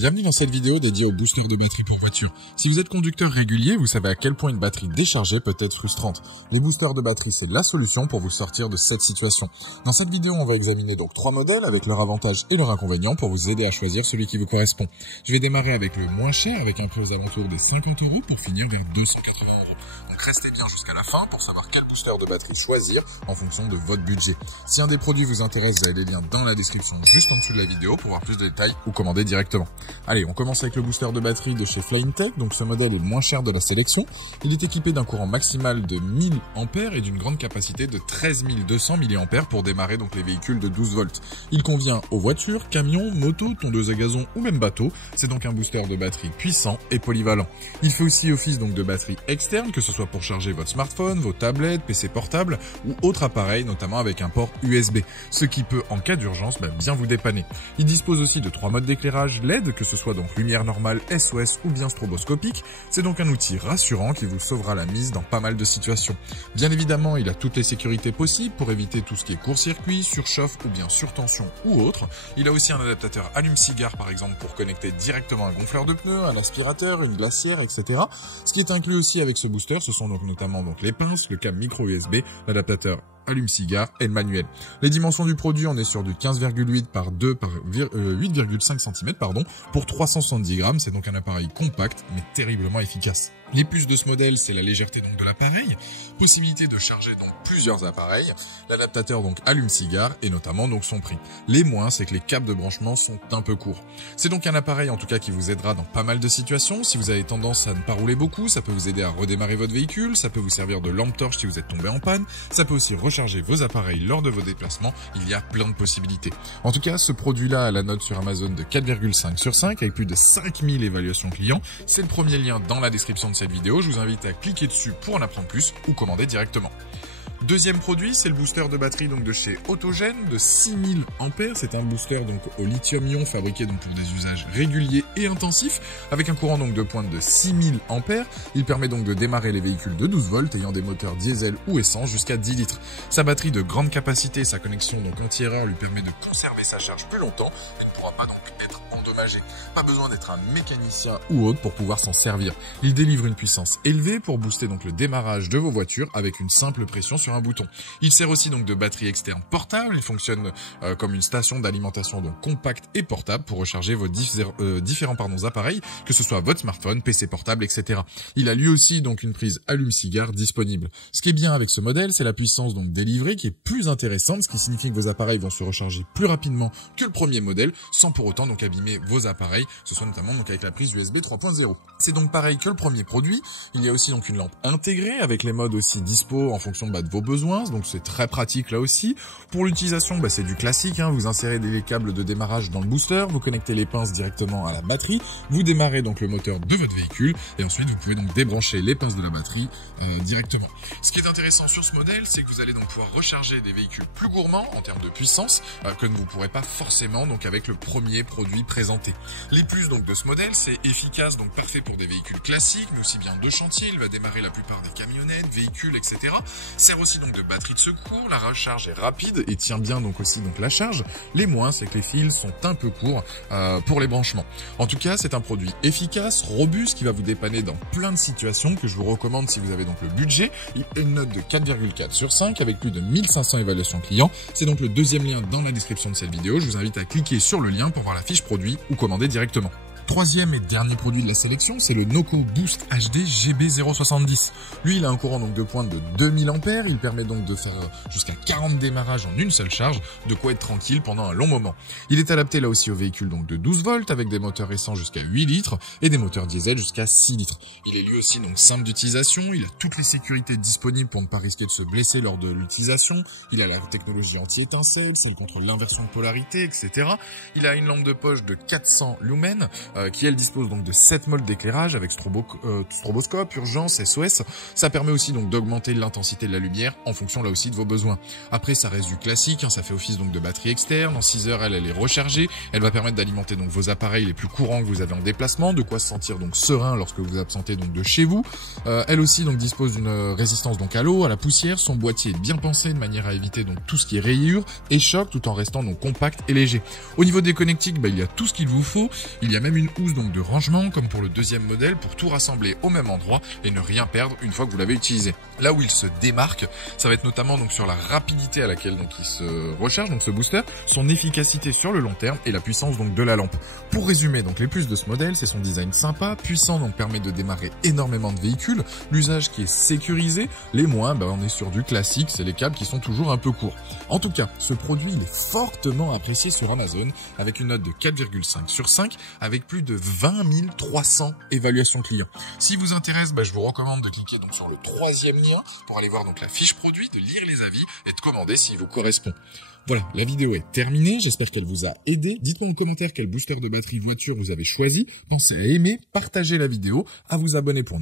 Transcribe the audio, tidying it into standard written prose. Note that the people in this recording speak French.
Bienvenue dans cette vidéo dédiée au booster de batterie pour voiture. Si vous êtes conducteur régulier, vous savez à quel point une batterie déchargée peut être frustrante. Les boosters de batterie, c'est la solution pour vous sortir de cette situation. Dans cette vidéo, on va examiner donc 3 modèles avec leurs avantages et leurs inconvénients pour vous aider à choisir celui qui vous correspond. Je vais démarrer avec le moins cher, avec un prix aux alentours des 50 € pour finir vers 280 €. Restez bien jusqu'à la fin pour savoir quel booster de batterie choisir en fonction de votre budget. Si un des produits vous intéresse, vous avez les liens dans la description juste en dessous de la vidéo pour voir plus de détails ou commander directement. Allez, on commence avec le booster de batterie de chez Flyintech. Donc ce modèle est le moins cher de la sélection. Il est équipé d'un courant maximal de 1000 ampères et d'une grande capacité de 13 200 mAh pour démarrer donc les véhicules de 12 volts. Il convient aux voitures, camions, motos, tondeuses à gazon ou même bateaux. C'est donc un booster de batterie puissant et polyvalent. Il fait aussi office donc de batterie externe, que ce soit pour charger votre smartphone, vos tablettes, PC portable ou autres appareils, notamment avec un port USB, ce qui peut en cas d'urgence bien vous dépanner. Il dispose aussi de 3 modes d'éclairage LED, que ce soit donc lumière normale, SOS ou bien stroboscopique. C'est donc un outil rassurant qui vous sauvera la mise dans pas mal de situations. Bien évidemment, il a toutes les sécurités possibles pour éviter tout ce qui est court-circuit, surchauffe ou bien surtension ou autre. Il a aussi un adaptateur allume-cigare par exemple pour connecter directement un gonfleur de pneus, un aspirateur, une glacière, etc. Ce qui est inclus aussi avec ce booster, ce sont donc notamment les pinces, le câble micro USB, l'adaptateur allume-cigare et le manuel. Les dimensions du produit, on est sur du 15,8 par 2 par 8,5 cm pour 370 grammes. C'est donc un appareil compact mais terriblement efficace. Les plus de ce modèle, c'est la légèreté donc de l'appareil, possibilité de charger donc plusieurs appareils, l'adaptateur donc allume-cigare et notamment donc son prix. Les moins, c'est que les câbles de branchement sont un peu courts. C'est donc un appareil en tout cas qui vous aidera dans pas mal de situations. Si vous avez tendance à ne pas rouler beaucoup, ça peut vous aider à redémarrer votre véhicule, ça peut vous servir de lampe torche si vous êtes tombé en panne, ça peut aussi recharger vos appareils lors de vos déplacements. Il y a plein de possibilités. En tout cas, ce produit-là a la note sur Amazon de 4,5 sur 5 avec plus de 5000 évaluations clients. C'est le premier lien dans la description de cette vidéo. Je vous invite à cliquer dessus pour en apprendre plus ou commander directement. Deuxième produit, c'est le booster de batterie donc de chez Autogène de 6000 ampères. C'est un booster donc au lithium-ion fabriqué donc pour des usages réguliers et intensifs avec un courant donc de pointe de 6000 ampères. Il permet donc de démarrer les véhicules de 12 volts ayant des moteurs diesel ou essence jusqu'à 10 litres. Sa batterie de grande capacité, sa connexion donc anti-erreur lui permet de conserver sa charge plus longtemps et ne pourra pas donc être endommagé. Pas besoin d'être un mécanicien ou autre pour pouvoir s'en servir. Il délivre une puissance élevée pour booster donc le démarrage de vos voitures avec une simple pression sur un bouton. Il sert aussi donc de batterie externe portable. Il fonctionne comme une station d'alimentation donc compacte et portable pour recharger vos différents appareils, que ce soit votre smartphone, PC portable, etc. Il a lui aussi donc une prise allume-cigare disponible. Ce qui est bien avec ce modèle, c'est la puissance donc délivrée qui est plus intéressante, ce qui signifie que vos appareils vont se recharger plus rapidement que le premier modèle, sans pour autant donc abîmer vos appareils, ce soit notamment donc avec la prise USB 3.0. C'est donc pareil que le premier produit. Il y a aussi donc une lampe intégrée avec les modes aussi dispo en fonction de vos besoins, donc c'est très pratique là aussi. Pour l'utilisation, c'est du classique, vous insérez les câbles de démarrage dans le booster, vous connectez les pinces directement à la batterie, vous démarrez donc le moteur de votre véhicule et ensuite vous pouvez donc débrancher les pinces de la batterie directement. Ce qui est intéressant sur ce modèle, c'est que vous allez donc pouvoir recharger des véhicules plus gourmands en termes de puissance que vous ne pourrez pas forcément donc avec le premier produit présenté. Les plus donc de ce modèle, c'est efficace, donc parfait pour des véhicules classiques, mais aussi bien de chantier. Il va démarrer la plupart des camionnettes, véhicules, etc. Sert aussi donc de batterie de secours. La recharge est rapide et tient bien donc aussi donc la charge. Les moins, c'est que les fils sont un peu courts pour les branchements. En tout cas, c'est un produit efficace, robuste, qui va vous dépanner dans plein de situations que je vous recommande si vous avez donc le budget. Il a une note de 4,4 sur 5 avec plus de 1500 évaluations clients. C'est donc le deuxième lien dans la description de cette vidéo. Je vous invite à cliquer sur le lien pour voir la fiche produit ou commander directement. Troisième et dernier produit de la sélection, c'est le Noco Boost HD GB070. Lui, il a un courant donc de pointe de 2000 ampères. Il permet donc de faire jusqu'à 40 démarrages en une seule charge, de quoi être tranquille pendant un long moment. Il est adapté là aussi aux véhicules donc de 12 volts avec des moteurs essence jusqu'à 8 litres et des moteurs diesel jusqu'à 6 litres. Il est lui aussi donc simple d'utilisation. Il a toutes les sécurités disponibles pour ne pas risquer de se blesser lors de l'utilisation. Il a la technologie anti-étincelle, celle contre l'inversion de polarité, etc. Il a une lampe de poche de 400 lumens qui elle dispose donc de 7 modes d'éclairage avec stroboscope, urgence, SOS. Ça permet aussi donc d'augmenter l'intensité de la lumière en fonction là aussi de vos besoins. Après ça reste du classique, ça fait office donc de batterie externe. En 6 heures elle est rechargée. Elle va permettre d'alimenter donc vos appareils les plus courants que vous avez en déplacement, de quoi se sentir donc serein lorsque vous vous absentez donc de chez vous. Elle aussi donc dispose d'une résistance donc à l'eau, à la poussière. Son boîtier est bien pensé de manière à éviter donc tout ce qui est rayures et choc tout en restant donc compact et léger. Au niveau des connectiques, il y a tout ce qu'il vous faut. Il y a même une housse donc de rangement comme pour le deuxième modèle pour tout rassembler au même endroit et ne rien perdre une fois que vous l'avez utilisé. Là où il se démarque, ça va être notamment donc sur la rapidité à laquelle donc il se recharge, donc ce booster, son efficacité sur le long terme et la puissance donc de la lampe. Pour résumer donc les plus de ce modèle, c'est son design sympa, puissant donc permet de démarrer énormément de véhicules, l'usage qui est sécurisé, les moins on est sur du classique, c'est les câbles qui sont toujours un peu courts. En tout cas, ce produit il est fortement apprécié sur Amazon avec une note de 4,5 sur 5 avec plus de 20 300 évaluations clients. Si vous intéresse, je vous recommande de cliquer donc sur le troisième lien pour aller voir donc la fiche produit, de lire les avis et de commander s'il vous correspond. Voilà, la vidéo est terminée, j'espère qu'elle vous a aidé. Dites-moi en commentaire quel booster de batterie voiture vous avez choisi. Pensez à aimer, partager la vidéo, à vous abonner pour ne